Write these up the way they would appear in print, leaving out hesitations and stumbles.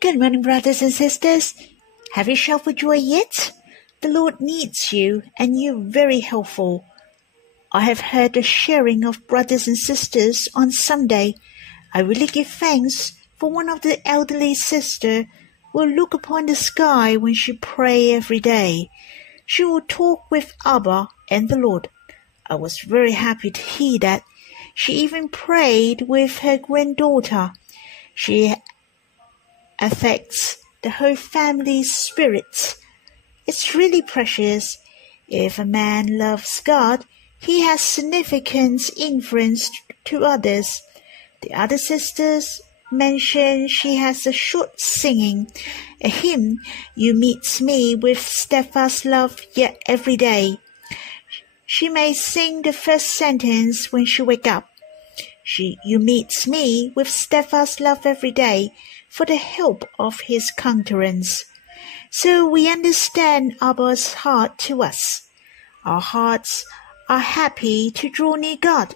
Good morning, brothers and sisters. Have you shouted for joy yet? The Lord needs you, and you're very helpful. I have heard the sharing of brothers and sisters on Sunday. I really give thanks for one of the elderly sisters will look upon the sky when she prays every day. She will talk with Abba and the Lord. I was very happy to hear that. She even prayed with her granddaughter. She affects the whole family's spirits. It's really precious. If a man loves God, he has significant influence to others. The other sisters mentioned she has a short singing, a hymn, "You meet me with steadfast love yet every day." She may sing the first sentence when she wakes up. You meet me with steadfast love every day for the help of his countenance. So we understand Abba's heart to us. Our hearts are happy to draw near God.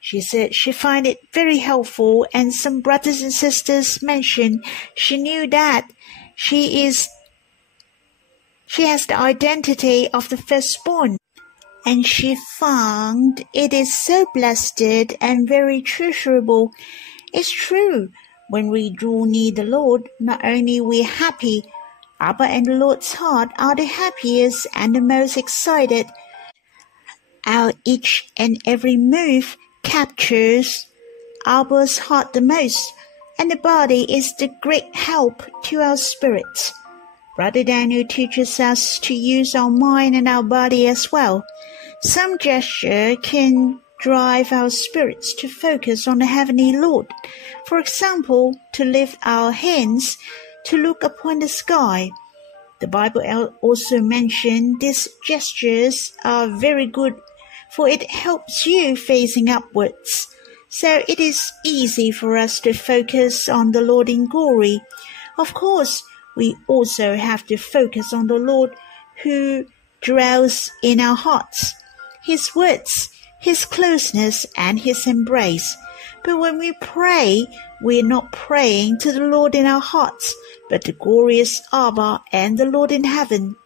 She said she find it very helpful, and some brothers and sisters mentioned she knew that she has the identity of the firstborn, and she found it is so blessed and very treasurable. It's true, when we draw near the Lord, not only we're happy, Abba and the Lord's heart are the happiest and the most excited. Our each and every move captures Abba's heart the most, and the body is the great help to our spirits. Brother Daniel teaches us to use our mind and our body as well. Some gesture can drive our spirits to focus on the Heavenly Lord. For example, to lift our hands to look upon the sky. The Bible also mentions these gestures are very good, for it helps you facing upwards. So it is easy for us to focus on the Lord in glory. Of course, we also have to focus on the Lord who dwells in our hearts, His words, His closeness, and His embrace. But when we pray, we're not praying to the Lord in our hearts, but the glorious Abba and the Lord in heaven.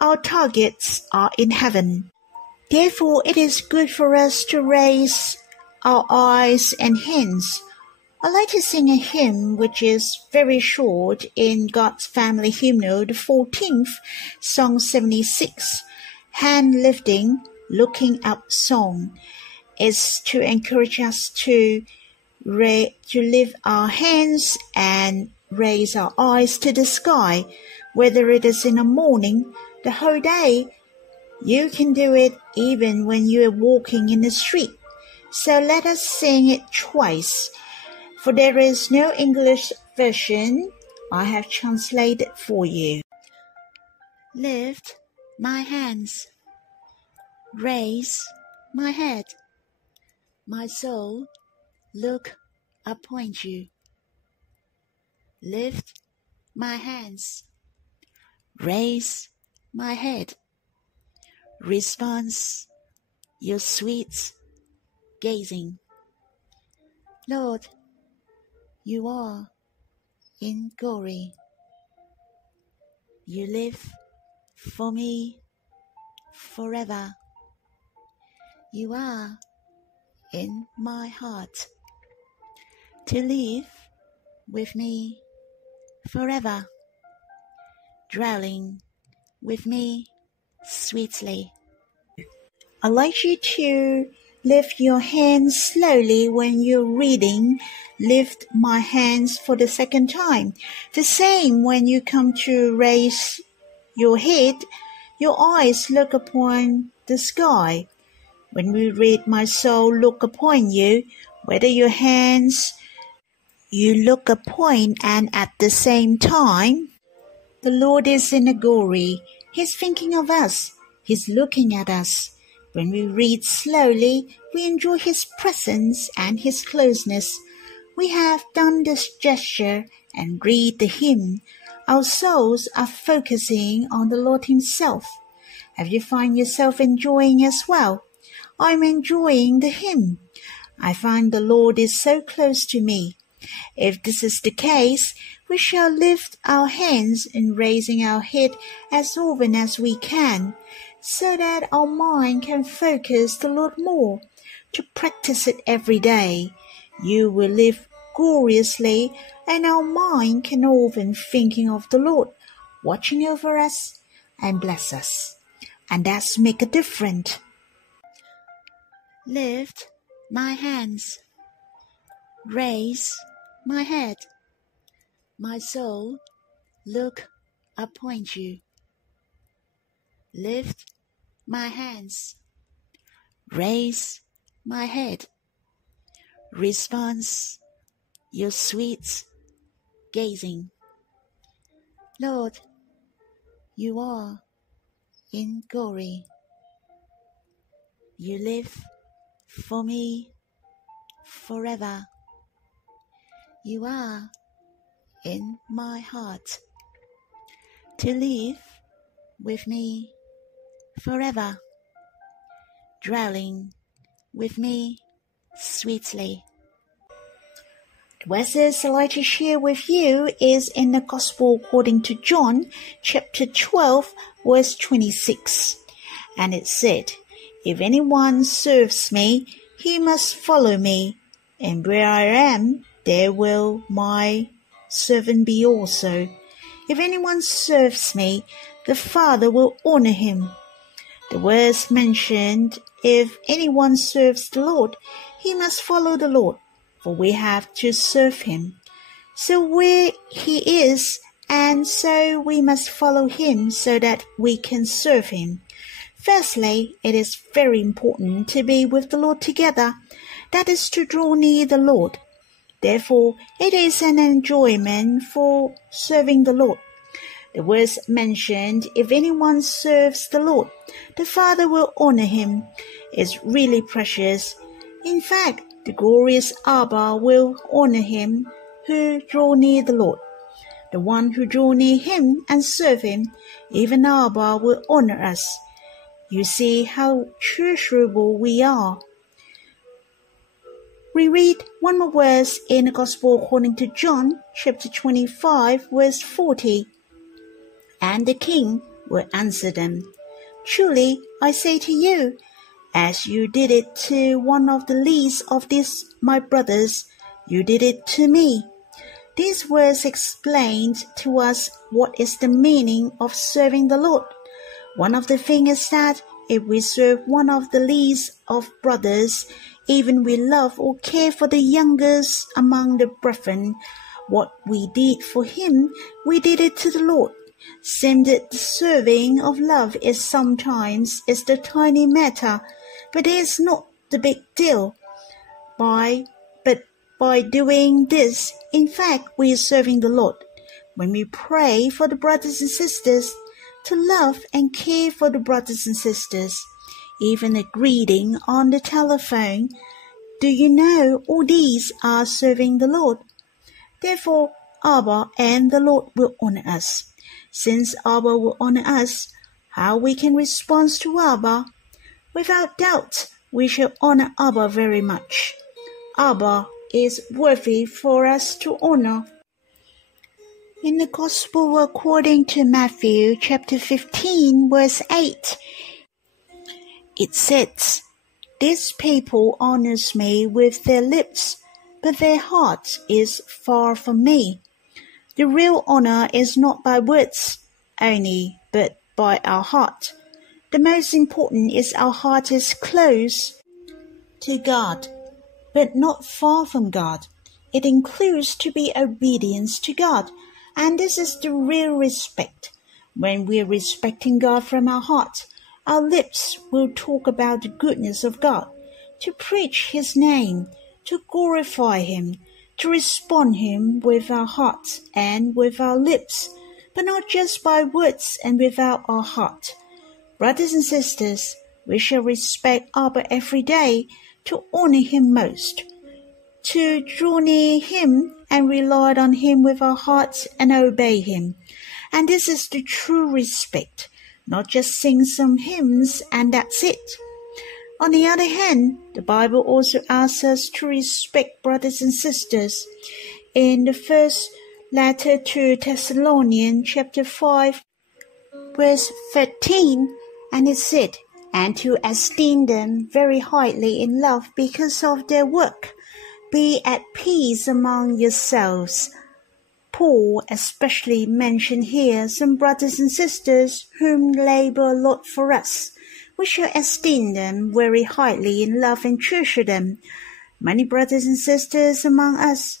Our targets are in heaven. Therefore, it is good for us to raise our eyes and hands. I like to sing a hymn which is very short in God's Family Hymnal, the 14th, Song 76, Hand Lifting, Looking Up Song. Is to encourage us to lift our hands and raise our eyes to the sky, whether it is in the morning, the whole day. You can do it even when you are walking in the street. So let us sing it twice. For there is no English version, I have translated for you. Lift my hands, raise my head. My soul, look upon you. Lift my hands, raise my head. Response, your sweet gazing. Lord, you are in glory. You live for me forever. You are in my heart, to live with me forever, dwelling with me sweetly. I'd like you to lift your hands slowly when you're reading. Lift my hands for the second time. The same when you come to raise your head, your eyes look upon the sky. When we read, my soul look upon you, whether your hands you look upon, and at the same time, the Lord is in the glory. He's thinking of us. He's looking at us. When we read slowly, we enjoy His presence and His closeness. We have done this gesture and read the hymn. Our souls are focusing on the Lord Himself. Have you find yourself enjoying as well? I'm enjoying the hymn. I find the Lord is so close to me. If this is the case, we shall lift our hands in raising our head as often as we can, so that our mind can focus the Lord more. To practice it every day, you will live gloriously, and our mind can often thinking of the Lord, watching over us and bless us. And that's make a difference. Lift my hands, raise my head. My soul, look upon you. Lift my hands, raise my head. Response, your sweet gazing. Lord, you are in glory. You live for me forever. You are in my heart to live with me forever, dwelling with me sweetly. The verses I'd like to share with you is in the Gospel according to John, chapter 12, verse 26. And it said, "If anyone serves me, he must follow me, and where I am, there will my servant be also. If anyone serves me, the Father will honor him." The words mentioned, if anyone serves the Lord, he must follow the Lord, for we have to serve him. So where he is, and so we must follow him so that we can serve him. Firstly, it is very important to be with the Lord together. That is to draw near the Lord. Therefore, it is an enjoyment for serving the Lord. The words mentioned, if anyone serves the Lord, the Father will honor him, is really precious. In fact, the glorious Abba will honor him who draw near the Lord. The one who draw near him and serve him, even Abba will honor us. You see how treasurable we are. We read one more verse in the Gospel according to John, chapter 25, verse 40. And the king will answer them, "Truly I say to you, as you did it to one of the least of these my brothers, you did it to me." These words explained to us what is the meaning of serving the Lord. One of the things is that if we serve one of the least of brothers, even we love or care for the youngest among the brethren, what we did for him, we did it to the Lord. Seems that the serving of love is sometimes the tiny matter, but it is not the big deal. But by doing this, in fact, we are serving the Lord. When we pray for the brothers and sisters, to love and care for the brothers and sisters, even a greeting on the telephone, do you know all these are serving the Lord? Therefore, Abba and the Lord will honor us. Since Abba will honor us, how we can respond to Abba? Without doubt, we shall honor Abba very much. Abba is worthy for us to honor. In the Gospel according to Matthew, chapter 15, verse 8, it says, "This people honors me with their lips, but their heart is far from me." The real honor is not by words only, but by our heart. The most important is our heart is close to God, but not far from God. It includes to be obedience to God, and this is the real respect. When we are respecting God from our heart, our lips will talk about the goodness of God, to preach His name, to glorify Him, to respond Him with our hearts and with our lips, but not just by words and without our heart. Brothers and sisters, we shall respect Abba every day, to honor Him most, to draw near Him and rely on Him with our hearts and obey Him. And this is the true respect, not just sing some hymns and that's it. On the other hand, the Bible also asks us to respect brothers and sisters. In the first letter to Thessalonians chapter 5, verse 13, and it said, "And to esteem them very highly in love because of their work. Be at peace among yourselves." Paul especially mentioned here some brothers and sisters whom labor a lot for us. We shall esteem them very highly in love and treasure them. Many brothers and sisters among us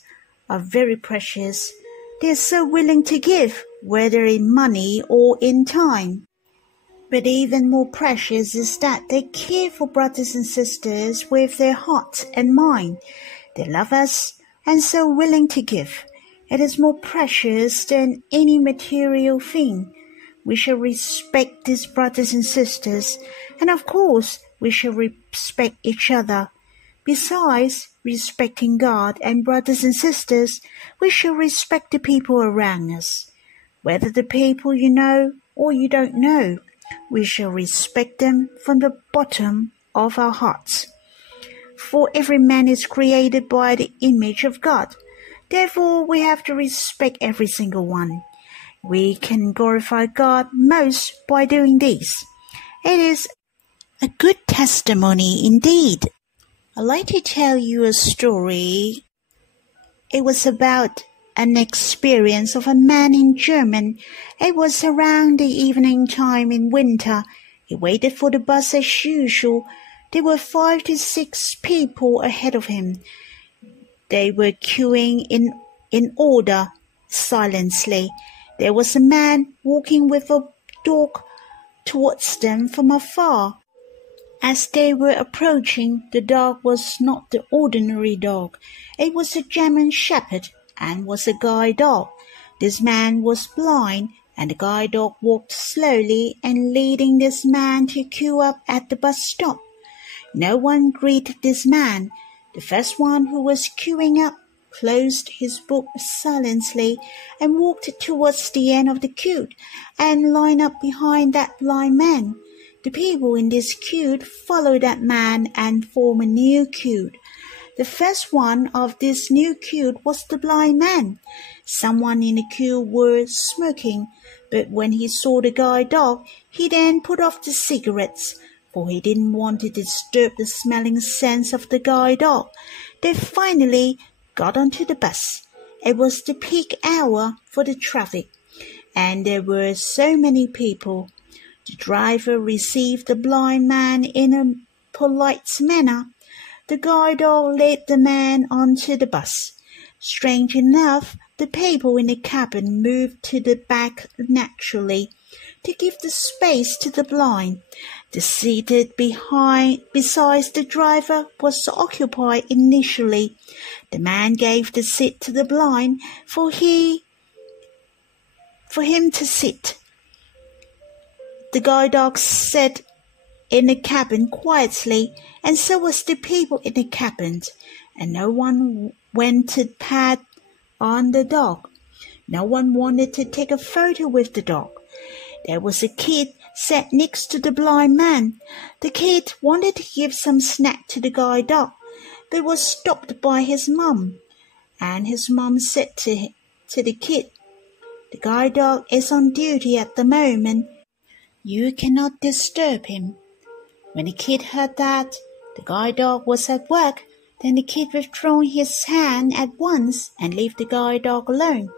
are very precious. They are so willing to give, whether in money or in time. But even more precious is that they care for brothers and sisters with their heart and mind. They love us and so willing to give. It is more precious than any material thing. We shall respect these brothers and sisters, and of course we shall respect each other. Besides respecting God and brothers and sisters, we shall respect the people around us. Whether the people you know or you don't know, we shall respect them from the bottom of our hearts. For every man is created by the image of God. Therefore, we have to respect every single one. We can glorify God most by doing this. It is a good testimony indeed. I'd like to tell you a story. It was about an experience of a man in Germany. It was around the evening time in winter. He waited for the bus as usual. There were 5 to 6 people ahead of him. They were queuing in order, silently. There was a man walking with a dog towards them from afar. As they were approaching, the dog was not the ordinary dog. It was a German shepherd and was a guide dog. This man was blind, and the guide dog walked slowly and leading this man to queue up at the bus stop. No one greeted this man. The first one who was queuing up closed his book silently and walked towards the end of the queue and lined up behind that blind man. The people in this queue followed that man and formed a new queue. The first one of this new queue was the blind man. Someone in the queue was smoking, but when he saw the guide dog, he then put off the cigarettes, for he didn't want to disturb the smelling sense of the guide dog. They finally got onto the bus. It was the peak hour for the traffic, and there were so many people. The driver received the blind man in a polite manner. The guide dog led the man onto the bus. Strange enough, the people in the cabin moved to the back naturally to give the space to the blind. The seated besides the driver was occupied initially. The man gave the seat to the blind for him to sit. The guide dog sat in the cabin quietly, and so was the people in the cabin, and no one went to pat on the dog. No one wanted to take a photo with the dog. There was a kid sat next to the blind man. The kid wanted to give some snack to the guide dog, but was stopped by his mum, and his mum said to the kid, "The guide dog is on duty at the moment. You cannot disturb him." When the kid heard that the guide dog was at work, then the kid withdrew his hand at once and left the guide dog alone.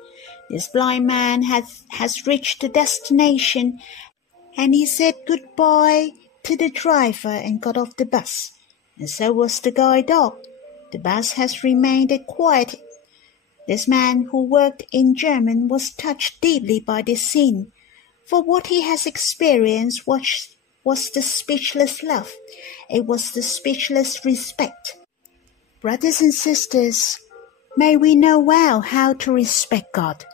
This blind man has reached the destination, and he said goodbye to the driver and got off the bus. And so was the guide dog. The bus has remained quiet. This man who worked in Germany was touched deeply by this scene. For what he has experienced was the speechless love. It was the speechless respect. Brothers and sisters, may we know well how to respect God,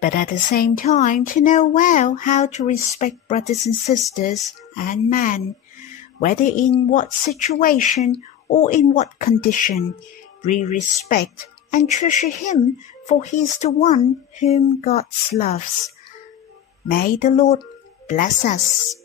but at the same time to know well how to respect brothers and sisters and man, whether in what situation or in what condition. We respect and treasure him, for he is the one whom God loves. May the Lord bless us.